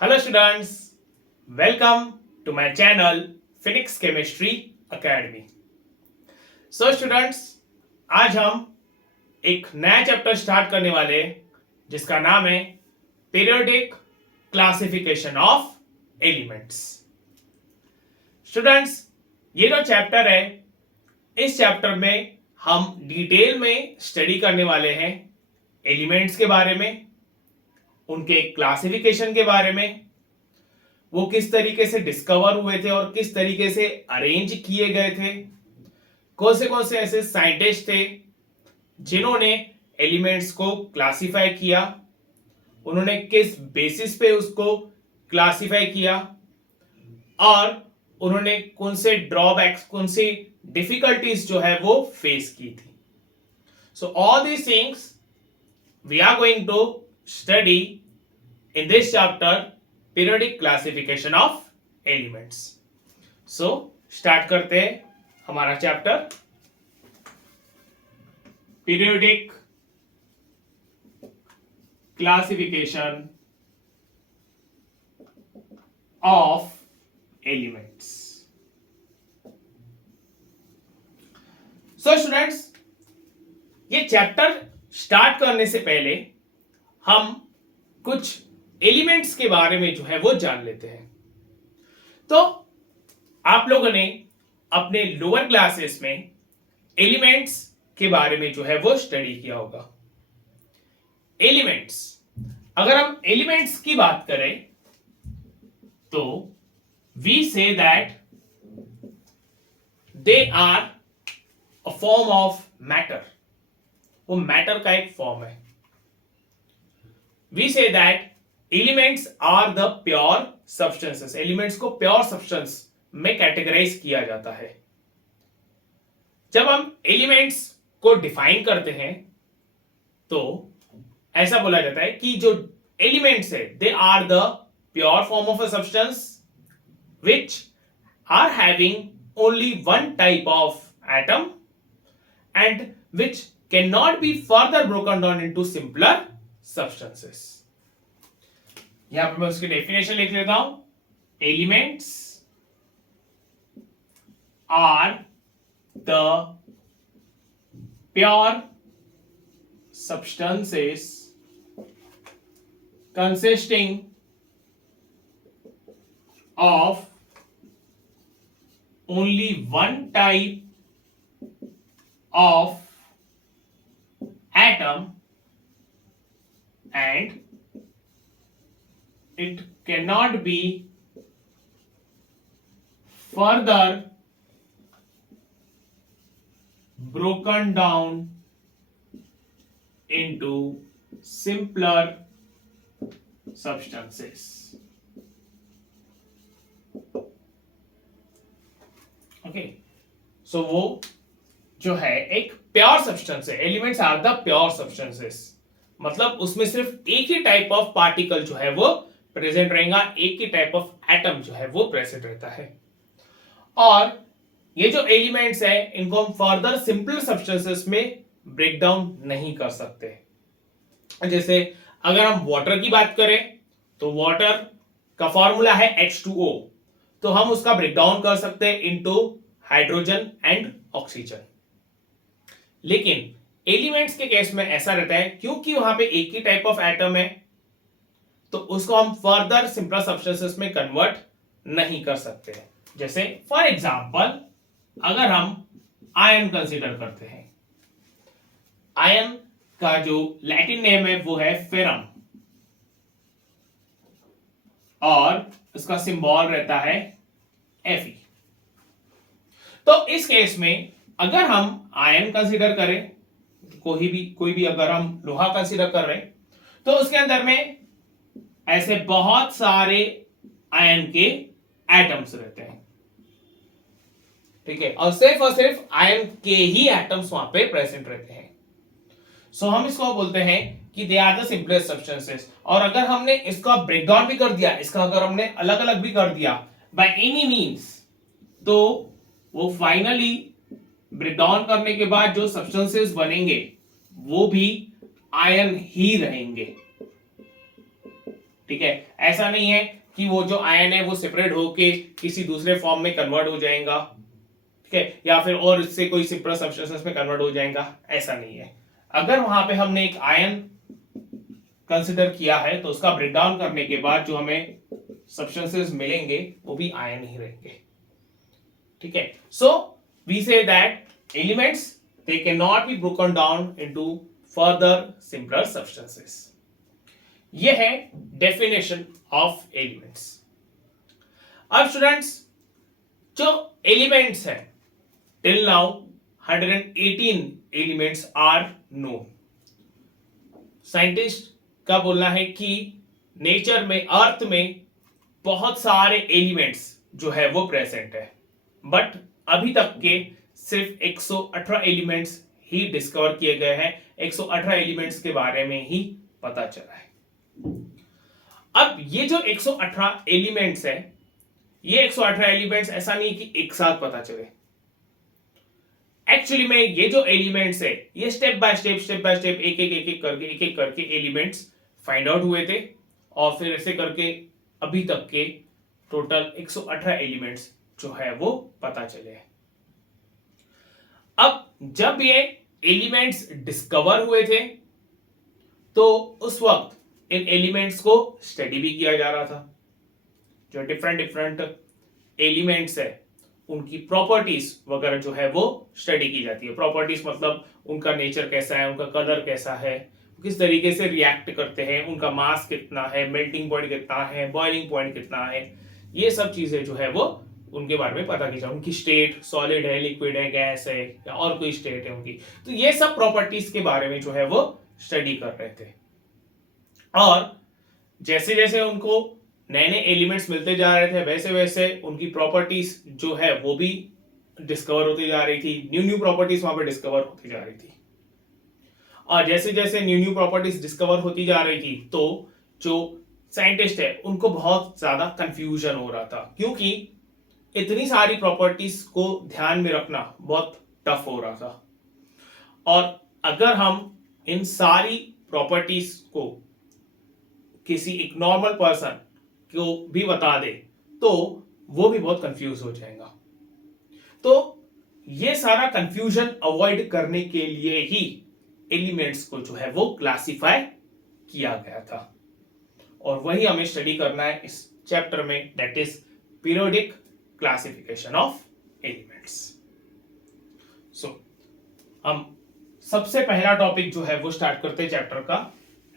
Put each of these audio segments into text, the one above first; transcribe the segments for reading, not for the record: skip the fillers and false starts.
Hello students, welcome to my channel Phoenix Chemistry Academy. So students, आज हम एक नया चैप्टर स्टार्ट करने वाले हैं जिसका नाम है periodic classification of elements. Students, ये जो चैप्टर है, इस चैप्टर में हम डिटेल में स्टडी करने वाले हैं एलिमेंट्स के बारे में, उनके क्लासिफिकेशन के बारे में, वो किस तरीके से डिस्कवर हुए थे और किस तरीके से अरेंज किए गए थे, कौन से ऐसे साइंटिस्ट थे जिन्होंने एलिमेंट्स को क्लासिफाई किया, उन्होंने किस बेसिस पे उसको क्लासिफाई किया और उन्होंने कौन से ड्रॉबैक्स, कौन सी डिफिकल्टीज जो है वो फेस की थी. So all these things we are going to study in this chapter periodic classification of elements. So start करते हैं हमारा chapter periodic classification of elements. So students, ये चैप्टर स्टार्ट करने से पहले हम कुछ एलिमेंट्स के बारे में जो है वो जान लेते हैं. तो आप लोगों ने अपने लोअर क्लासेस में एलिमेंट्स के बारे में जो है वो स्टडी किया होगा. एलिमेंट्स, अगर हम एलिमेंट्स की बात करें तो we say that they are a form of matter. वो मैटर का एक फॉर्म है. We say that elements are the pure substances. Elements को pure substance में कैटेगराइज किया जाता है. जब हम एलिमेंट्स को डिफाइन करते हैं तो ऐसा बोला जाता है कि जो एलिमेंट्स है they are the pure form of a substance which are having only one type of atom and which can not be further broken down into simpler substances. यहां पर मैं उसकी डेफिनेशन लिख लेता हूं. Elements are the pure substances consisting of only one type of atom and it cannot be further broken down into simpler substances. Okay, so वो जो है एक प्योर सब्सटेंस है. Elements are the pure substances, मतलब उसमें सिर्फ एक ही type of particle जो है वो प्रेजेंट रहेगा, एक ही टाइप ऑफ एटम जो है वो प्रेजेंट रहता है. और ये जो एलिमेंट्स है इनको हम फर्दर सिंपल सब्सटेंसेस में ब्रेक डाउन नहीं कर सकते. जैसे अगर हम वाटर की बात करें तो वाटर का फॉर्मूला है H2O, तो हम उसका ब्रेक डाउन कर सकते हैं इनटू हाइड्रोजन एंड ऑक्सीजन. लेकिन एलिमेंट्स के केस में ऐसा रहता है क्योंकि वहां पे एक ही टाइप ऑफ एटम है तो उसको हम फर्दर सिंपल सब्सटेंसेस में कन्वर्ट नहीं कर सकते. जैसे फॉर एग्जांपल अगर हम आयन कंसीडर करते हैं, आयन का जो लैटिन नेम है वो है फेरम और उसका सिंबल रहता है Fe. तो इस केस में अगर हम आयन कंसीडर करें, कोई भी अगर हम लोहा कंसीडर कर रहे हैं तो उसके अंदर में ऐसे बहुत सारे आयन के एटम्स रहते हैं. ठीक है, और सिर्फ आयन के ही एटम्स वहां पे प्रेजेंट रहते हैं. सो हम इसको बोलते हैं कि they are the simplest substances. और अगर हमने इसका ब्रेकडाउन भी कर दिया, इसका अगर हमने अलग अलग भी कर दिया बाय एनी मींस, तो वो फाइनली ब्रेकडाउन करने के बाद जो सब्सटेंसेस बनेंगे वो भी आयन ही रहेंगे. ठीक है, ऐसा नहीं है कि वो जो आयन है वो सेपरेट होके किसी दूसरे फॉर्म में कन्वर्ट हो जाएगा, ठीक है, या फिर और इससे कोई सिंपल सब्सटेंसेस में कन्वर्ट हो जाएगा, ऐसा नहीं है। अगर वहां पे हमने एक आयन कंसिडर किया है तो उसका ब्रेकडाउन करने के बाद जो हमें सब्सटेंसेस मिलेंगे वो भी आयन ही रहेंगे, ठीक है। So we say that elements they can not be broken down into further simpler substances. ये है डेफिनेशन ऑफ एलिमेंट्स। अब स्टूडेंट्स, जो एलिमेंट्स है till now 118 elements are known. Scientist का बोलना है कि नेचर में, अर्थ में बहुत सारे एलिमेंट्स जो है वो प्रेजेंट है, बट अभी तक के सिर्फ 118 एलिमेंट्स ही डिस्कवर किए गए हैं, 118 एलिमेंट्स के बारे में ही पता चला है। अब ये जो 118 एलिमेंट्स है, ये 118 एलिमेंट्स ऐसा नहीं कि एक साथ पता चले। एक्चुअली में ये जो एलिमेंट्स है ये स्टेप बाय स्टेप एक एक करके एलिमेंट्स फाइंड आउट हुए थे, और फिर ऐसे करके अभी तक के टोटल 118 एलिमेंट्स जो है वो पता चले हैं। अब जब ये एलिमेंट्स डिस्कवर हुए थे तो उस वक्त इन एलिमेंट्स को स्टडी भी किया जा रहा था। जो डिफरेंट एलिमेंट्स है उनकी प्रॉपर्टीज वगैरह जो है वो स्टडी की जाती है। प्रॉपर्टीज मतलब उनका नेचर कैसा है, उनका कलर कैसा है, किस तरीके से रिएक्ट करते हैं, उनका मास कितना है, मेल्टिंग पॉइंट कितना है, बॉइलिंग पॉइंट कितना है, ये सब चीजें जो है वो उनके बारे में पता की जाए। उनकी स्टेट सॉलिड है, लिक्विड है, गैस है, या और कोई स्टेट है उनकी, तो ये सब प्रॉपर्टीज के बारे में जो है वो स्टडी कर रहे थे। और जैसे जैसे उनको नए नए एलिमेंट्स मिलते जा रहे थे वैसे वैसे उनकी प्रॉपर्टीज जो है वो भी डिस्कवर होती जा रही थी, न्यू प्रॉपर्टीज वहां पे डिस्कवर होती जा रही थी। और जैसे जैसे न्यू प्रॉपर्टीज डिस्कवर होती जा रही थी तो जो साइंटिस्ट है उनको बहुत ज्यादा कंफ्यूजन हो रहा था, क्योंकि इतनी सारी प्रॉपर्टीज को ध्यान में रखना बहुत टफ हो रहा था। और अगर हम इन सारी प्रॉपर्टीज को किसी एक नॉर्मल पर्सन को भी बता दे तो वो भी बहुत कंफ्यूज हो जाएगा। तो ये सारा कंफ्यूजन अवॉइड करने के लिए ही एलिमेंट्स को जो है वो क्लासिफाई किया गया था, और वही हमें स्टडी करना है इस चैप्टर में, that is periodic classification of elements. So हम सबसे पहला टॉपिक जो है वो स्टार्ट करते हैं चैप्टर का,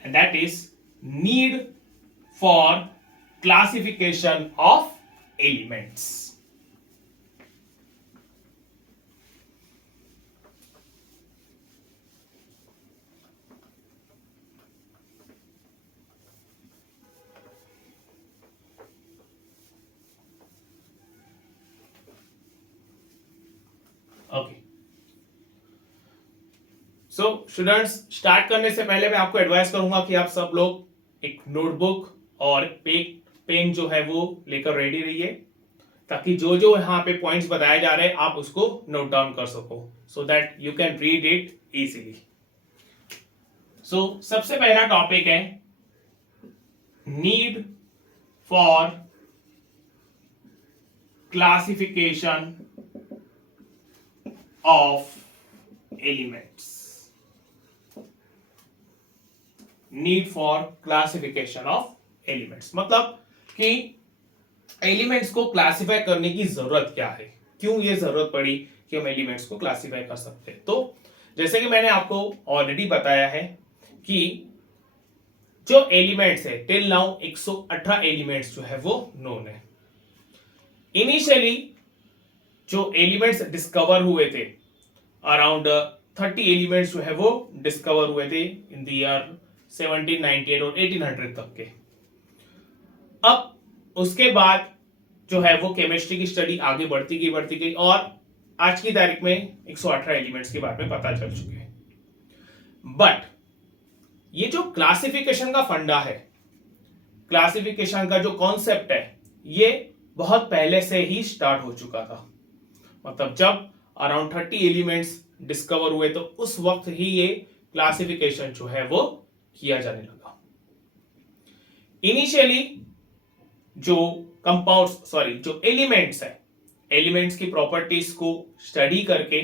and that is need for classification of elements. Okay, so students, start करने से पहले मैं आपको एडवाइस करूंगा कि आप सब लोग एक नोटबुक और पेन जो है वो लेकर रेडी रहिए, ताकि जो जो यहाँ पे पॉइंट्स बताए जा रहे हैं आप उसको नोट डाउन कर सको, so that you can read it easily. So सबसे पहला टॉपिक है need for classification of elements. Need for classification of elements मतलब कि एलिमेंट्स को क्लासिफाई करने की जरूरत क्या है, क्यों ये जरूरत पड़ी कि हम एलिमेंट्स को क्लासिफाई कर सकते हैं। तो जैसे कि मैंने आपको ऑलरेडी बताया है कि जो एलिमेंट्स है टिल नाउ 118 एलिमेंट्स जो है वो नोन है। इनिशियली जो एलिमेंट्स डिस्कवर हुए थे अराउंड 30 एलिमेंट्स जो है वो डिस्कवर हुए थे इन द ईयर 1798 और 1800 तक के। अब उसके बाद जो है वो केमिस्ट्री की स्टडी आगे बढ़ती गई और आज की तारीख में 118 एलिमेंट्स के बारे में पता चल चुके हैं। बट ये जो क्लासिफिकेशन का फंडा है, क्लासिफिकेशन का जो कॉन्सेप्ट है, ये बहुत पहले से ही स्टार्ट हो चुका था। मतलब जब अराउंड 30 एलिमेंट्स डिस्कवर हुए तो उस वक्त ही ये क्लासिफिकेशन जो है वो किया जाने लगा। इनिशियली जो जो एलिमेंट्स है, एलिमेंट्स की प्रॉपर्टीज को स्टडी करके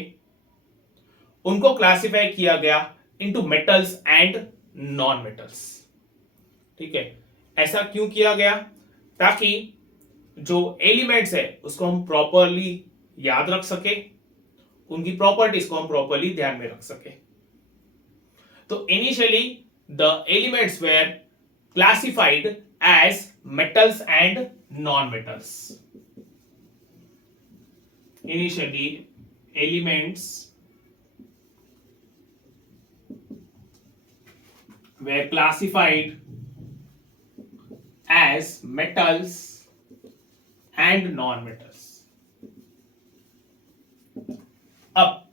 उनको क्लासिफाई किया गया into metals and non metals. ठीक है, ऐसा क्यों किया गया? ताकि जो एलिमेंट्स है उसको हम प्रॉपरली याद रख सके, उनकी प्रॉपर्टीज को हम प्रॉपरली ध्यान में रख सके। तो initially the elements were classified as metals and non metals. Initially elements were classified as metals and non-metals। अब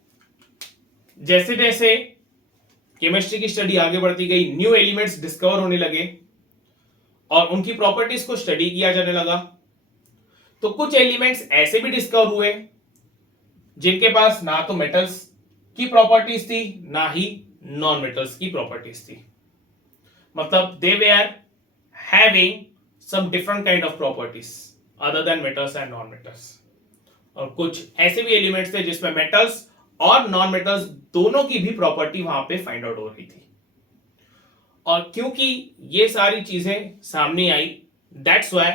जैसे जैसे केमिस्ट्री की स्टडी आगे बढ़ती गई, न्यू एलिमेंट्स डिस्कवर होने लगे और उनकी प्रॉपर्टीज को स्टडी किया जाने लगा। तो कुछ एलिमेंट्स ऐसे भी डिस्कवर हुए जिनके पास ना तो मेटल्स की प्रॉपर्टीज थी ना ही नॉन मेटल्स की प्रॉपर्टीज थी। मतलब they were having some different kind of properties other than metals and non-metals। और कुछ ऐसे भी एलिमेंट्स थे जिसमें मेटल्स और नॉन मेटल्स दोनों की भी प्रॉपर्टी वहां पे फाइंड आउट हो रही थी। और क्योंकि ये सारी चीजें सामने आई, दैट्स व्हाई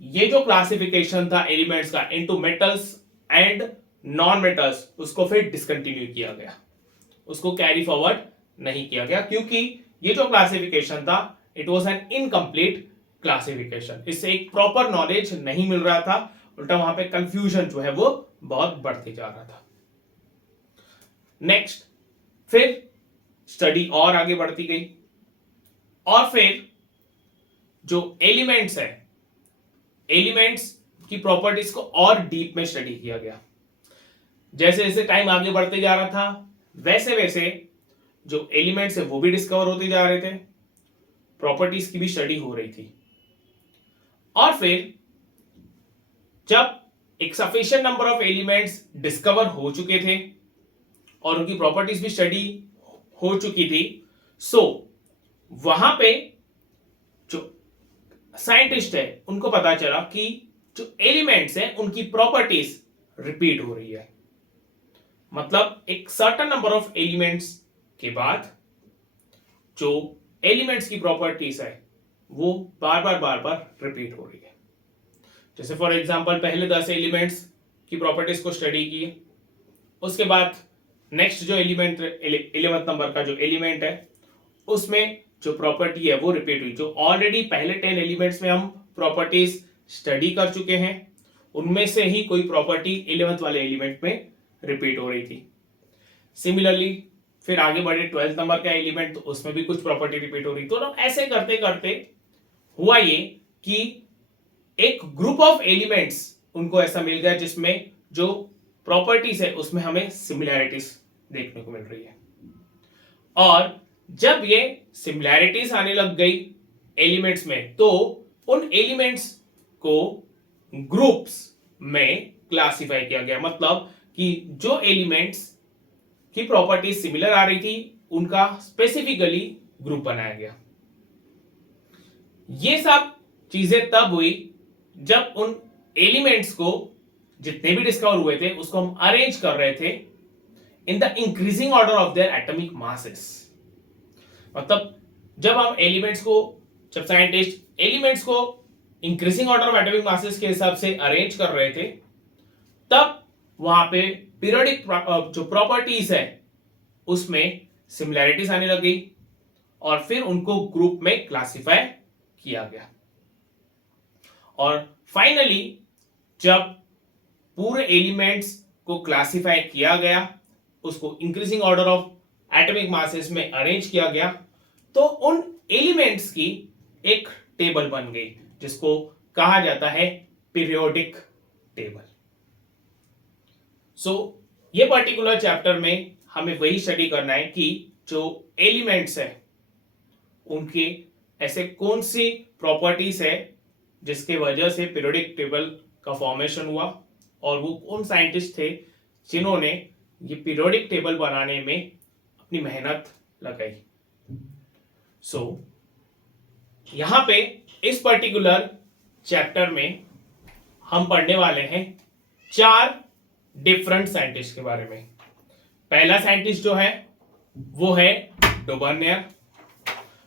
ये जो क्लासिफिकेशन था एलिमेंट्स का into metals and non metals, उसको फिर डिसकंटिन्यू किया गया, उसको कैरी फॉरवर्ड नहीं किया गया, क्योंकि ये जो क्लासिफिकेशन था it was an incomplete classification. इससे एक प्रॉपर नॉलेज नहीं मिल रहा था, उल्टा वहां पे कंफ्यूजन जो है वो बहुत बढ़ते जा रहा था। नेक्स्ट फिर स्टडी और आगे बढ़ती गई और फिर जो एलिमेंट्स है, एलिमेंट्स की प्रॉपर्टीज को और डीप में स्टडी किया गया। जैसे जैसे टाइम आगे बढ़ते जा रहा था वैसे वैसे जो एलिमेंट्स है वो भी डिस्कवर होते जा रहे थे, प्रॉपर्टीज की भी स्टडी हो रही थी। और फिर जब एक sufficient number of elements discover हो चुके थे और उनकी प्रॉपर्टीज भी स्टडी हो चुकी थी, सो वहां पे जो साइंटिस्ट है उनको पता चला कि जो एलिमेंट्स हैं उनकी प्रॉपर्टीज रिपीट हो रही है। मतलब एक सर्टेन नंबर ऑफ एलिमेंट्स के बाद जो एलिमेंट्स की प्रॉपर्टीज है वो बार बार रिपीट हो रही है। जैसे फॉर एग्जांपल पहले 10 एलिमेंट्स की प्रॉपर्टीज को स्टडी की, उसके बाद नेक्स्ट जो एलिमेंट 11th नंबर का जो एलिमेंट है उसमें जो प्रॉपर्टी है वो रिपीट हुई। जो ऑलरेडी पहले 10 एलिमेंट्स में हम प्रॉपर्टीज स्टडी कर चुके हैं उनमें से ही कोई प्रॉपर्टी 11th वाले एलिमेंट में रिपीट हो रही थी। सिमिलरली फिर आगे बढ़े 12th नंबर का एलिमेंट, तो उसमें भी कुछ प्रॉपर्टी रिपीट हो रही। तो ऐसे करते करते हुआ ये कि एक ग्रुप ऑफ एलिमेंट्स उनको ऐसा मिल गया जिसमें जो प्रॉपर्टीज है उसमें हमें सिमिलैरिटीज देखने को मिल रही है। और जब ये सिमिलैरिटीज आने लग गई एलिमेंट्स में, तो उन एलिमेंट्स को ग्रुप्स में क्लासिफाई किया गया। मतलब कि जो एलिमेंट्स की प्रॉपर्टीज सिमिलर आ रही थी उनका स्पेसिफिकली ग्रुप बनाया गया। ये सब चीजें तब हुई जब उन एलिमेंट्स को जितने भी डिस्कवर हुए थे उसको हम अरेंज कर रहे थे in the increasing order of their atomic masses. मतलब जब साइंटिस्ट एलिमेंट्स को increasing order of atomic masses के हिसाब से अरेंज कर रहे थे, तब वहां पे पीरियोडिक जो प्रॉपर्टीज है उसमें सिमिलैरिटीज आने लग गई और फिर उनको ग्रुप में क्लासिफाई किया गया। और फाइनली जब पूरे एलिमेंट्स को क्लासिफाई किया गया, उसको increasing order of atomic masses में अरेंज किया गया, तो उन एलिमेंट्स की एक टेबल बन गई जिसको कहा जाता है पीरियोडिक टेबल। सो ये पर्टिकुलर चैप्टर में हमें वही स्टडी करना है कि जो एलिमेंट्स है उनके ऐसे कौन सी प्रॉपर्टीज है जिसके वजह से पीरियोडिक टेबल का फॉर्मेशन हुआ और वो कौन साइंटिस्ट थे जिन्होंने ये पीरियोडिक टेबल बनाने में अपनी मेहनत लगाई। सो यहां पे इस पर्टिकुलर चैप्टर में हम पढ़ने वाले हैं 4 डिफरेंट साइंटिस्ट के बारे में। पहला साइंटिस्ट जो है वो है डोबर्नियर,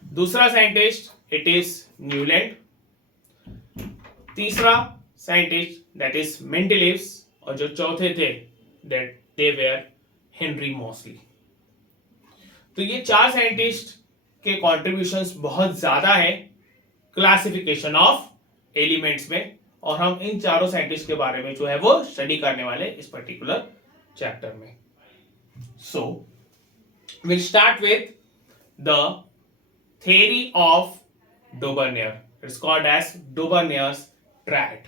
दूसरा साइंटिस्ट इट इज न्यूलैंड, तीसरा साइंटिस्ट दैट इज मेंडेलीव्स, और जो चौथे थे दैट दे वेयर हेनरी मॉसली। तो ये 4 साइंटिस्ट के कॉन्ट्रीब्यूशंस बहुत ज्यादा है क्लासिफिकेशन ऑफ एलिमेंट्स में, और हम इन चारों साइंटिस्ट के बारे में जो है वो स्टडी करने वाले इस पर्टिकुलर चैप्टर में। सो we'll start with the theory of Daubernier. It's called as Daubernier's triad.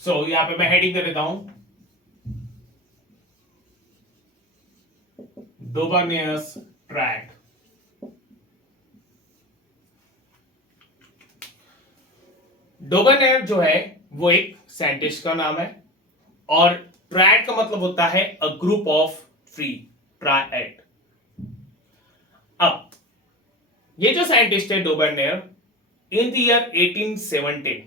So यहाँ पे मैं हेडिंग दे देता हूं, Daubernier's triad. डोबरनियर जो है वो एक साइंटिस्ट का नाम है, और ट्रायड का मतलब होता है अ ग्रुप ऑफ थ्री, ट्रायड। अब ये जो साइंटिस्ट है डोबरनियर, इन द ईयर 1817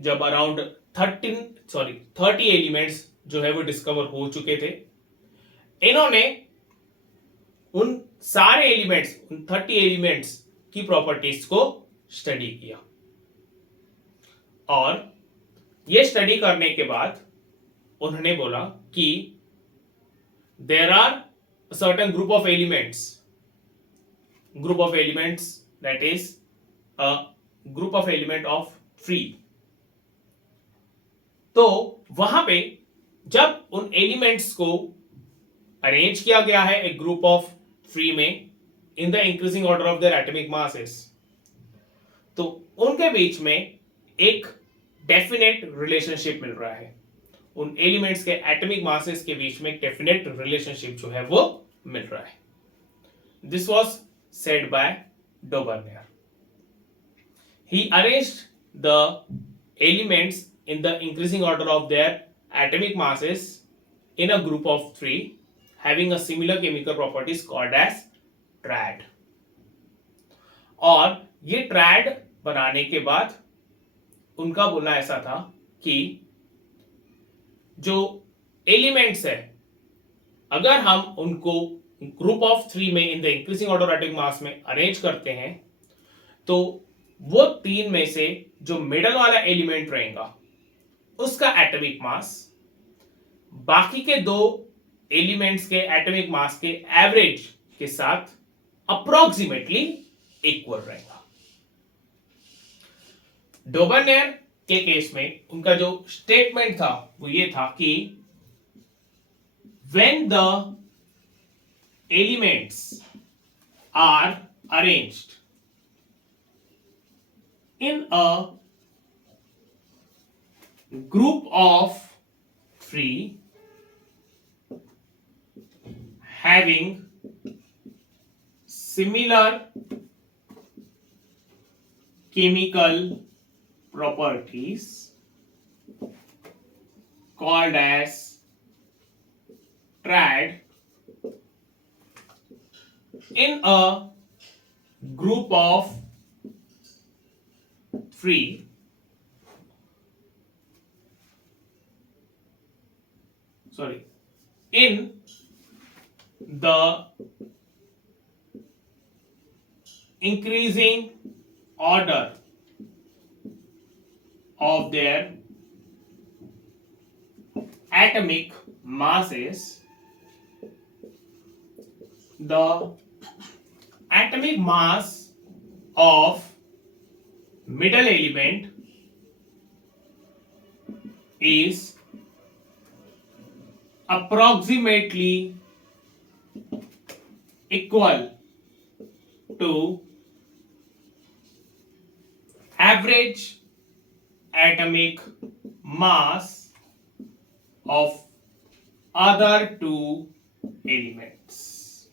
जब अराउंड 30 एलिमेंट्स जो है वो डिस्कवर हो चुके थे, इन्होंने उन सारे एलिमेंट्स, उन 30 एलिमेंट्स की प्रॉपर्टीज को स्टडी किया, और ये स्टडी करने के बाद उन्होंने बोला कि there are certain group of elements that is a group of element of three. तो वहां पे जब उन एलिमेंट्स को अरेंज किया गया है एक ग्रुप ऑफ थ्री में in the increasing order of their atomic masses, तो उनके बीच में एक डेफिनेट रिलेशनशिप मिल रहा है। उन एलिमेंट्स के एटॉमिक मासेस के बीच में एक डेफिनेट रिलेशनशिप जो है वो मिल रहा है। This was said bye Dobereiner. He arranged the elements in the increasing order of their atomic masses in a group of 3 having a similar chemical properties called as triad। और ये triad बनाने के बाद उनका बोलना ऐसा था कि जो एलिमेंट्स है, अगर हम उनको ग्रुप ऑफ 3 में in the increasing order atomic mass में अरेंज करते हैं, तो वो 3 में से जो मिडल वाला एलिमेंट रहेगा उसका एटॉमिक मास बाकी के 2 एलिमेंट्स के एटॉमिक मास के एवरेज के साथ अप्रोक्सीमेटली इक्वल रहेगा। डोबरनियर के केस में उनका जो स्टेटमेंट था वो ये था कि when the elements are arranged in a group of 3 having similar chemical properties called as triad in a group of 3, in the increasing order of their atomic masses, the atomic mass of middle element is approximately equal to average atomic mass of other 2 elements।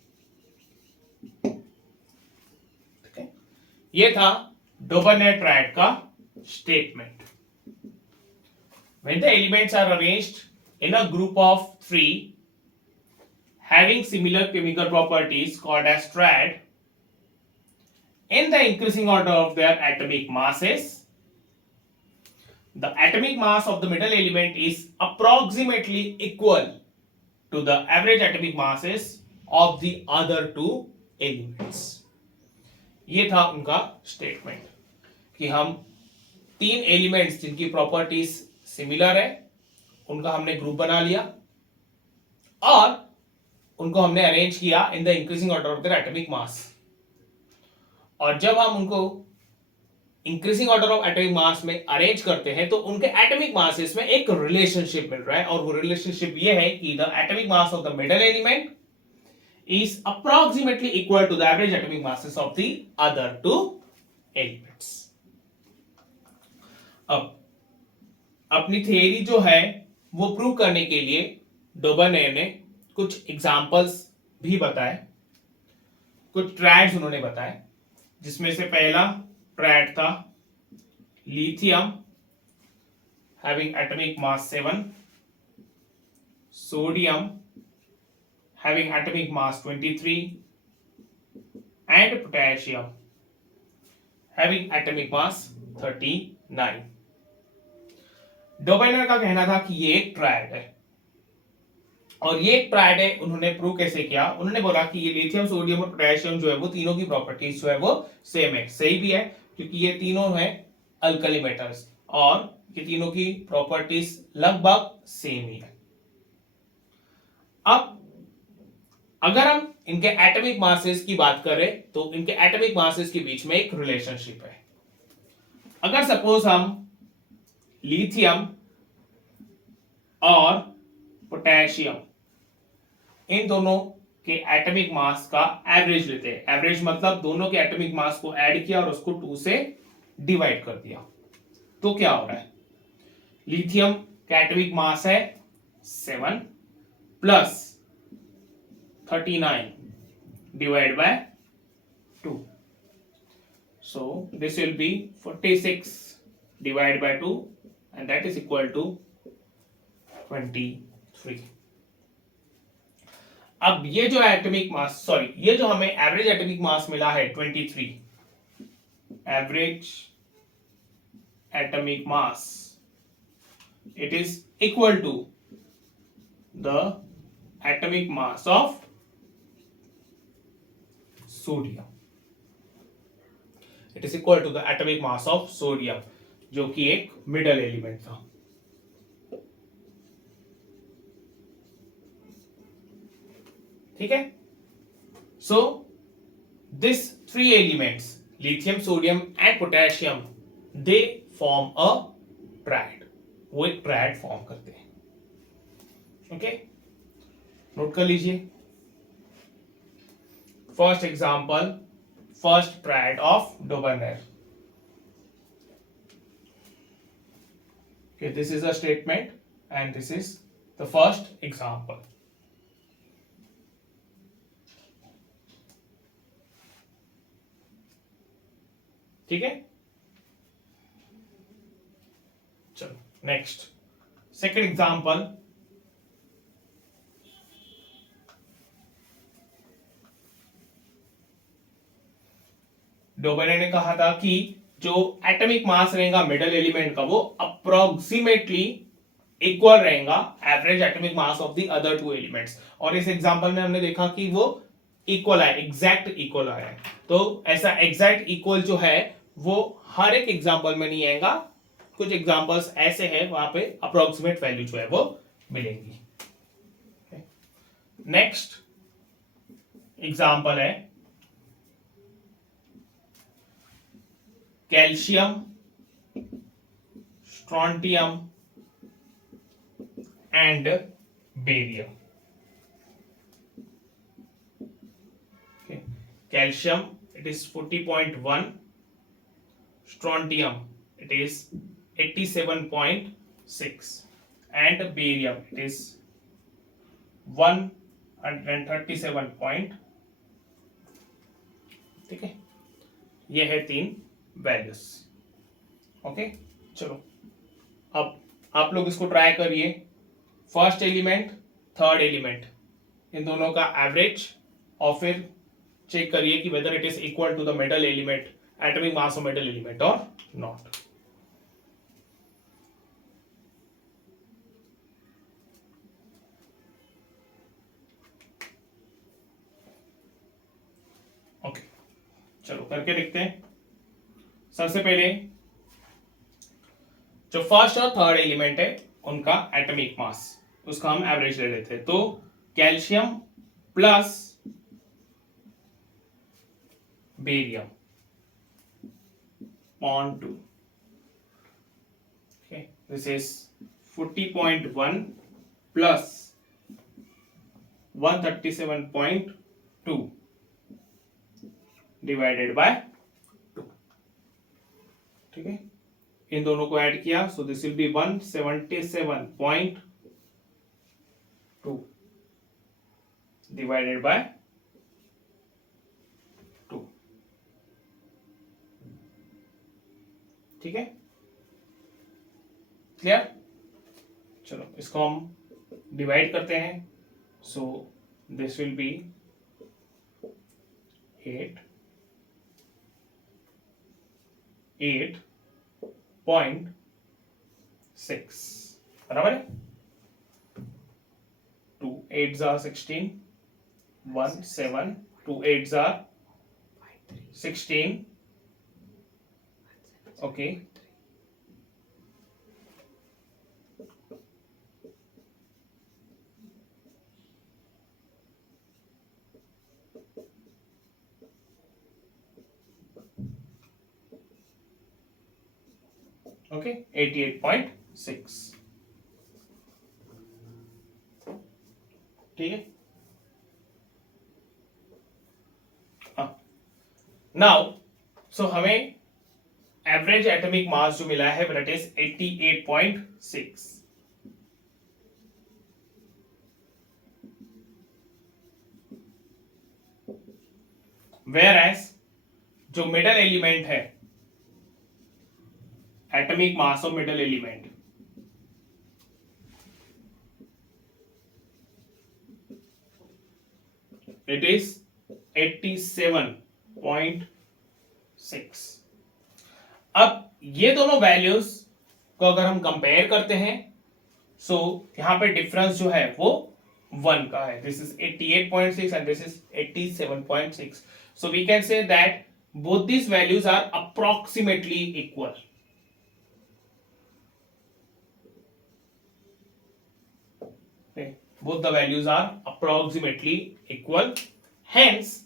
ये था डोबरनेर triad का statement. When the elements are arranged in a group of three having similar chemical properties called as triad in the increasing order of their atomic masses, the atomic mass of the middle element is approximately equal to the average atomic masses of the other two elements. ये था उनका statement कि हम तीन elements जिनकी properties similar है उनका हमने ग्रुप बना लिया और उनको हमने अरेंज किया in the increasing order of their atomic mass. और जब हम उनको increasing order of atomic mass में अरेंज करते हैं तो उनके एटॉमिक मासेस में एक रिलेशनशिप मिल रहा है और वो रिलेशनशिप ये है कि the atomic mass of the middle element is approximately equal to the average atomic masses of the other two elements. अब अपनी थियरी जो है वो प्रूव करने के लिए डोबरनेर ने कुछ एग्जांपल्स भी बताए, कुछ ट्रायड्स उन्होंने बताए, जिसमें से पहला ट्रायड था lithium having atomic mass 7, sodium having atomic mass 23 and potassium having atomic mass 39। डोबरनेर का कहना था कि ये एक ट्रायड है और ये एक ट्रायड है। उन्होंने प्रूव कैसे किया? उन्होंने बोला कि ये लिथियम, सोडियम और पोटेशियम जो है वो तीनों की प्रॉपर्टीज जो है वो सेम है। सही भी है क्योंकि ये तीनों है अल्कली मेटल्स और ये तीनों की प्रॉपर्टीज लगभग सेम ही है। अब अगर हम इनके एटॉमिक मासेस की बात करें तो इनके एटॉमिक मासेस के बीच में एक रिलेशनशिप है। अगर सपोज हम लिथियम और पोटेशियम इन दोनों के एटॉमिक मास का एवरेज लेते हैं। एवरेज मतलब दोनों के एटॉमिक मास को ऐड किया और उसको 2 से डिवाइड कर दिया, तो क्या हो रहा है? लिथियम का एटॉमिक मास है 7 plus 39 divide by 2, so this will be 46 divided by 2 and that is equal to 23। अब ये जो एटॉमिक मास, सॉरी, ये जो हमें एवरेज एटॉमिक मास मिला है 23, average atomic mass, it is equal to the atomic mass of sodium. It is equal to the atomic mass of sodium जो कि एक मिडल एलिमेंट था। ठीक है, so this 3 elements lithium, sodium and potassium they form a triad. वो एक triad form करते हैं। ओके, नोट कर लीजिए। First example, first triad of Dobereiner. Okay, this is a statement and this is the first example. ठीक है, चलो next, second example. डोबरनेर ने कहा था कि जो एटॉमिक मास रहेगा मिडल एलिमेंट का वो अप्रोक्सीमेटली इक्वल रहेगा average atomic mass of the other two elements. और इस एग्जांपल में हमने देखा कि वो इक्वल है, एग्जैक्ट इक्वल आया है। तो ऐसा एग्जैक्ट इक्वल जो है वो हर एक एग्जांपल में नहीं आएगा, कुछ एग्जांपल्स ऐसे हैं वहां पे अप्रोक्सीमेट वैल्यू जो है वो मिलेंगी। नेक्स्ट एग्जांपल है calcium, strontium and barium. Calcium it is 40.1, strontium it is 87.6 and barium it is 137 point। ठीक है, ये है 3 वैल्यूज। ओके, चलो अब आप लोग इसको ट्राई करिए। फर्स्ट एलिमेंट, थर्ड एलिमेंट, इन दोनों का एवरेज, और फिर चेक करिए कि whether it is equal to the metal element, atomic mass of metal element और नॉट। ओके, चलो करके देखते हैं। सबसे पहले जो फर्स्ट और थर्ड एलिमेंट है उनका एटॉमिक मास, उसका हम एवरेज ले लेते हैं। तो calcium plus barium on 2. Okay, this is 40.1 plus 137.2 divided by 2. ठीक है, इन दोनों को ऐड किया, so this will be 177.2 divided by 2. ठीक है, क्लियर? चलो इसको हम डिवाइड करते हैं। सो दिस विल बी 8.6, बराबर है। 2 8s are 16, 1 7, 2 8s are 16. Okay, okay, 88.6. ठीक है, हाँ। नाउ सो हमें एवरेज एटॉमिक मास जो मिला है दैट इज 88.6। वेयर एज जो मिडल एलिमेंट है, atomic mass of middle element, it is 87.6। अब ये दोनों वैल्यूज को अगर हम कंपेयर करते हैं, सो यहां पे डिफरेंस जो है वो 1 का है। This is 88.6 and this is 87.6। So we can say that both these values are approximately equal. Okay, both the values are approximately equal. Hence,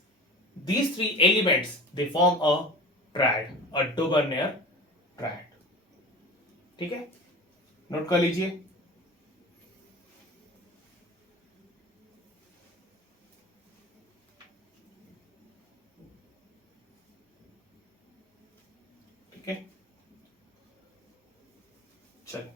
these three elements they form a triad, a Duvernier triad. ठीक है, note कर लीजिए। ठीक है, चलो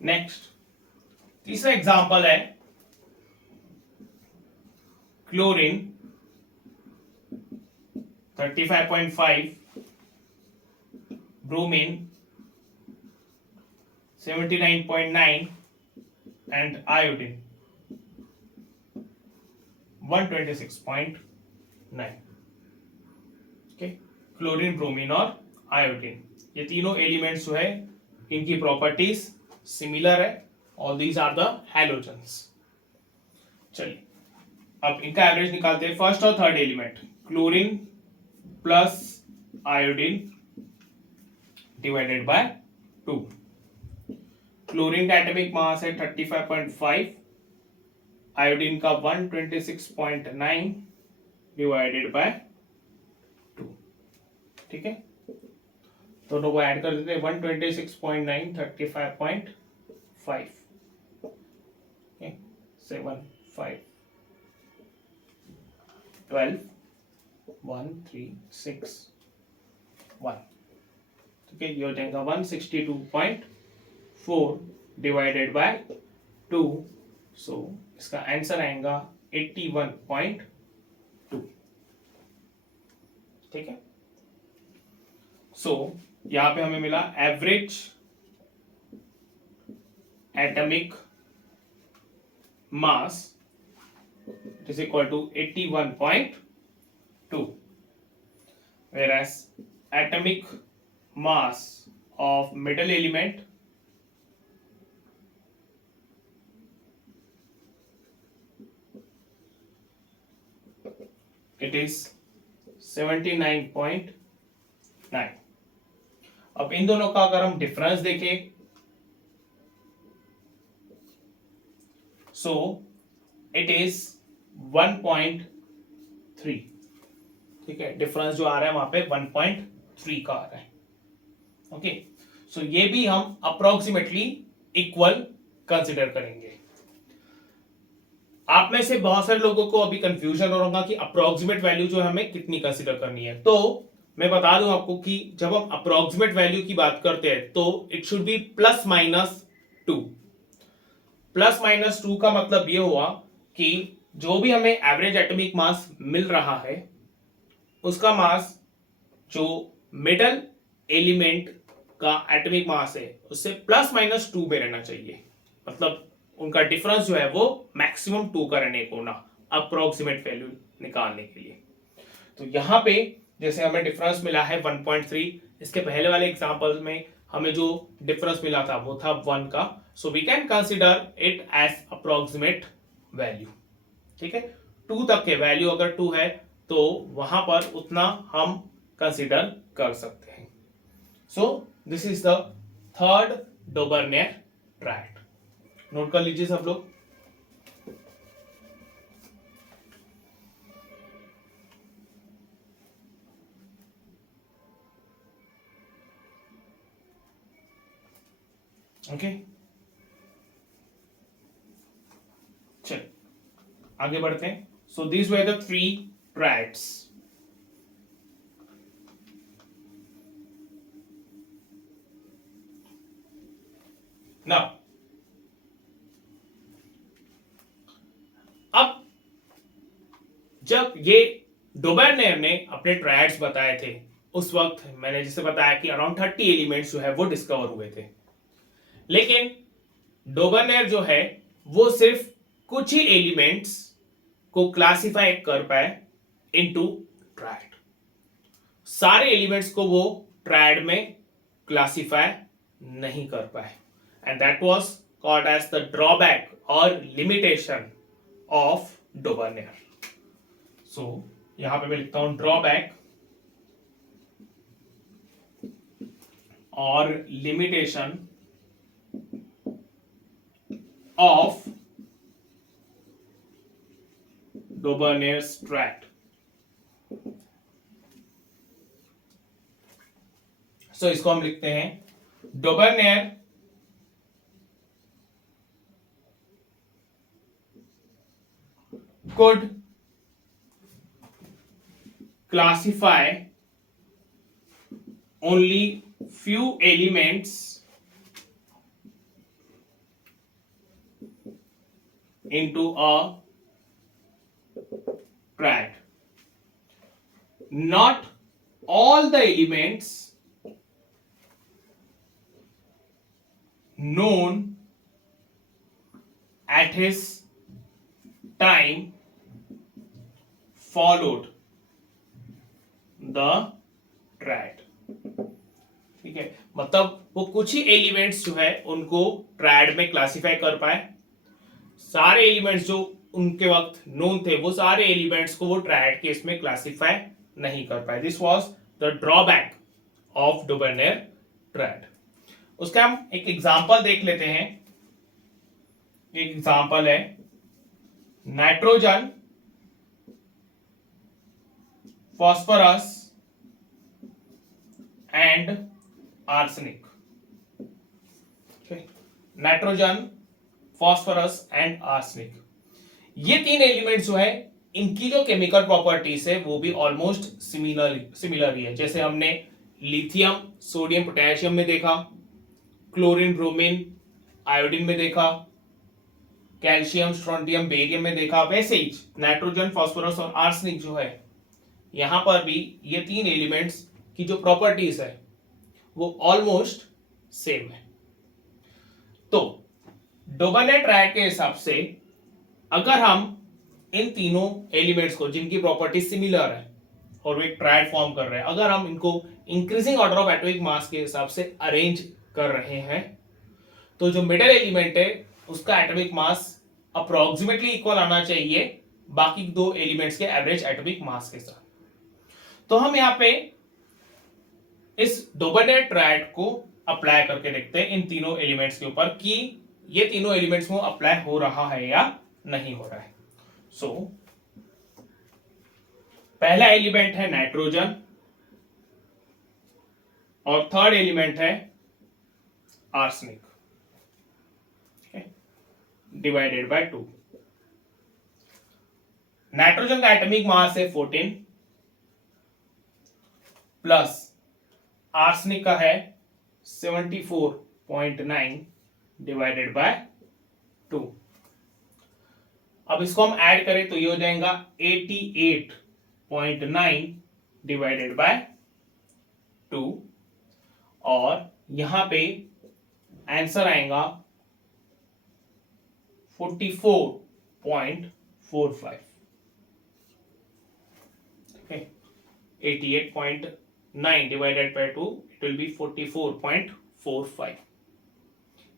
next तीसरा example है chlorine 35.5, bromine 79.9 and iodine 126.9। Okay, chlorine, bromine और आयोडीन, ये तीनों एलिमेंट्स जो है इनकी प्रॉपर्टीज सिमिलर है, और दीज आर द हैलोजेंस। चलिए अब इनका एवरेज निकालते हैं। फर्स्ट और third element, chlorine plus iodine divided by 2। Chlorine का एटॉमिक मास है 35.5, आयोडीन का 126.9 डिवाइडेड बाय 2। ठीक है, दोनों को ऐड कर देते हैं। 126.9 35.5 7 5 12 1 3 6 1। ठीक है, ये हो जाएगा 162.4 डिवाइडेड बाय 2, सो इसका आंसर आएगा 81.2। ठीक है, सो यहां पे हमें मिला average atomic mass is equal to 81.2, whereas atomic mass of metal element it is 79.9। अब इन दोनों का अगर हम डिफरेंस देखें, सो इट इज 1.3। ठीक है, डिफरेंस जो आ रहा है वहां पे 1.3 का आ रहा है। ओके, सो ये भी हम अप्रोक्सीमेटली इक्वल कंसिडर करेंगे। आप में से बहुत सारे लोगों को अभी कंफ्यूजन हो रहा होगा कि अप्रोक्सीमेट वैल्यू जो है हमें कितनी कंसिडर करनी है। तो मैं बता दूं आपको कि जब हम अप्रोक्सीमेट वैल्यू की बात करते हैं तो it should be plus minus 2। Plus minus 2 का मतलब ये हुआ कि जो भी हमें एवरेज एटॉमिक मास मिल रहा है उसका मास जो मेटल एलिमेंट का एटॉमिक मास है उससे प्लस माइनस 2 में रहना चाहिए। मतलब उनका डिफरेंस जो है वो मैक्सिमम 2 का रहने को ना, अप्रोक्सीमेट वैल्यू निकालने के लिए। तो यहां पे जैसे हमें डिफरेंस मिला है 1.3, इसके पहले वाले एग्जांपल में हमें जो डिफरेंस मिला था वो था 1 का, so we can consider it as approximate value. ठीक है, 2 तक के वैल्यू अगर 2 है तो वहां पर उतना हम कंसीडर कर सकते हैं। So this is the third Dobereiner triad. Note कर लीजिए सब लोग। ओके, चल आगे बढ़ते हैं। So these were the 3 triads. Now अब जब ये डोबर्नियर ने अपने ट्रायड्स बताए थे उस वक्त मैंने जैसे बताया कि अराउंड 30 एलिमेंट्स जो है वो डिस्कवर हुए थे, लेकिन डोबर्नियर जो है वो सिर्फ कुछ ही एलिमेंट्स को क्लासिफाई कर पाए इनटू ट्रायड। सारे एलिमेंट्स को वो ट्रायड में क्लासिफाई नहीं कर पाए, and that was called as the drawback और लिमिटेशन ऑफ डोबर्नियर। सो यहां पे मैं लिखता हूं ड्रॉबैक और limitation of Dobereiner's triad. So इसको हम लिखते हैं डोबर्नियर could classify only few elements into a triad. Not all the elements known at his time followed the triad। ठीक है, मतलब वो कुछ ही एलिमेंट्स जो है उनको ट्रायड में क्लासिफाई कर पाए। सारे एलिमेंट्स जो उनके वक्त नोन थे वो सारे एलिमेंट्स को वो ट्रायड के इसमें क्लासिफाई नहीं कर पाए। This was the drawback of Dobereiner triad. उसका हम एक एग्जांपल देख लेते हैं। एक एग्जांपल है nitrogen, phosphorus and arsenic। Nitrogen, phosphorus and arsenic, ये 3 एलिमेंट्स जो है इनकी जो केमिकल प्रॉपर्टीज है वो भी ऑलमोस्ट सिमिलर ही है। जैसे हमने लिथियम, सोडियम, पोटेशियम में देखा, क्लोरीन, ब्रोमीन, आयोडीन में देखा, कैल्शियम, स्ट्रोंटियम, बेरियम में देखा, वैसे ही नाइट्रोजन, फास्फोरस और आर्सेनिक जो है यहां पर भी ये तीन एलिमेंट्स की जो प्रॉपर्टीज है वो ऑलमोस्ट सेम है। तो डोबाने ट्रायड के हिसाब से अगर हम इन तीनों एलिमेंट्स को जिनकी प्रॉपर्टी सिमिलर है और वो एक ट्रायड फॉर्म कर रहे हैं, अगर हम इनको increasing order of atomic mass के हिसाब से अरेंज कर रहे हैं तो जो मिडिल एलिमेंट है उसका एटॉमिक मास अप्रोक्सीमेटली इक्वल आना चाहिए बाकी दो एलिमेंट्स के एवरेज एटॉमिक मास के साथ। तो हम यहां पे इस डोबाने ट्रायड को अप्लाई करके देखते हैं इन तीनों एलिमेंट्स के ऊपर कि ये तीनों एलिमेंट्स में अप्लाई हो रहा है या नहीं हो रहा है। सो पहला एलिमेंट है नाइट्रोजन और थर्ड एलिमेंट है आर्सेनिक डिवाइडेड बाय 2। नाइट्रोजन का एटॉमिक मास है 14 प्लस आर्सेनिक का है 74.9 डिवाइडेड बाय 2। अब इसको हम ऐड करें तो ये हो जाएगा 88.9 डिवाइडेड बाय 2 और यहां पे आंसर आएगा 44.45। 88.9 divided by 2 it will be 44.45।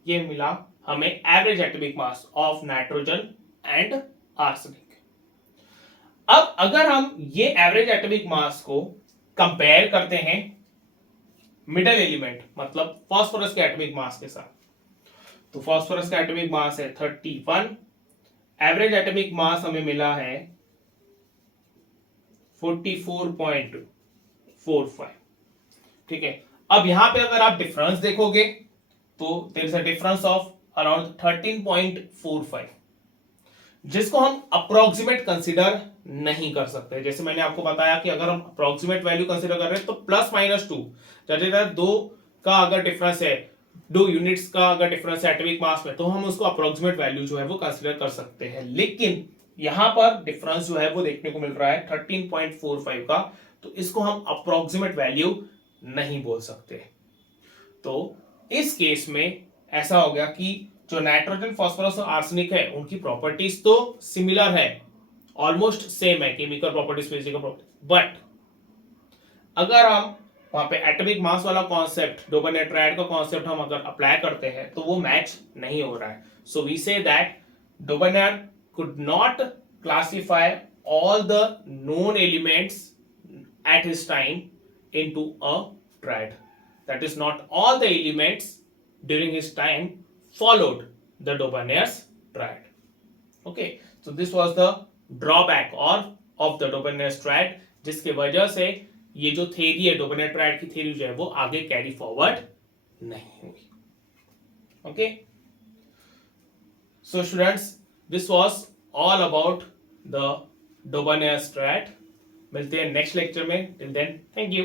ये मिला हमें average atomic mass of nitrogen and arsenic. अब अगर हम ये एवरेज एटॉमिक मास को कंपेयर करते हैं मिडिल एलिमेंट मतलब फास्फोरस के एटॉमिक मास के साथ, तो फास्फोरस का एटॉमिक मास है 31, एवरेज एटॉमिक मास हमें मिला है 44.45। ठीक है, अब यहां पे अगर आप डिफरेंस देखोगे तो there is a difference of around 13.45 जिसको हम अप्रोक्सीमेट कंसीडर नहीं कर सकते। जैसे मैंने आपको बताया कि अगर हम अप्रोक्सीमेट वैल्यू कंसीडर कर रहे हैं तो प्लस माइनस 2 दो का अगर डिफरेंस है, 2 यूनिट्स का अगर डिफरेंस है एटॉमिक मास में तो हम उसको अप्रोक्सीमेट वैल्यू जो है वो कंसीडर कर सकते हैं। लेकिन यहां पर डिफरेंस जो है वो देखने को मिल रहा है 13.45 का, तो इसको हम अप्रोक्सीमेट वैल्यू नहीं बोल सकते। तो इस केस में ऐसा हो गया कि जो नाइट्रोजन, फास्फोरस और आर्सेनिक है उनकी प्रॉपर्टीज तो सिमिलर है, ऑलमोस्ट सेम है, chemical properties, physical properties, but अगर हम वहां पे एटॉमिक मास वाला कॉन्सेप्ट, डोबाने ट्रायड का कॉन्सेप्ट हम अगर अप्लाई करते हैं तो वो मैच नहीं हो रहा है। So we say that Dobereiner could not classify all the known elements at his time into a triad. That is, not all the elements during his time followed the Dobonaire's triad. Okay, so this was the drawback or of the Dobonaire's triad, जिसके वजह से ये जो theory है डोबानेयर triad की theory जो है वो आगे कैरी फॉरवर्ड नहीं हुई। Okay, so students, this was all about the Dobonaire's triad। मिलते हैं नेक्स्ट लेक्चर में। Till then, thank you.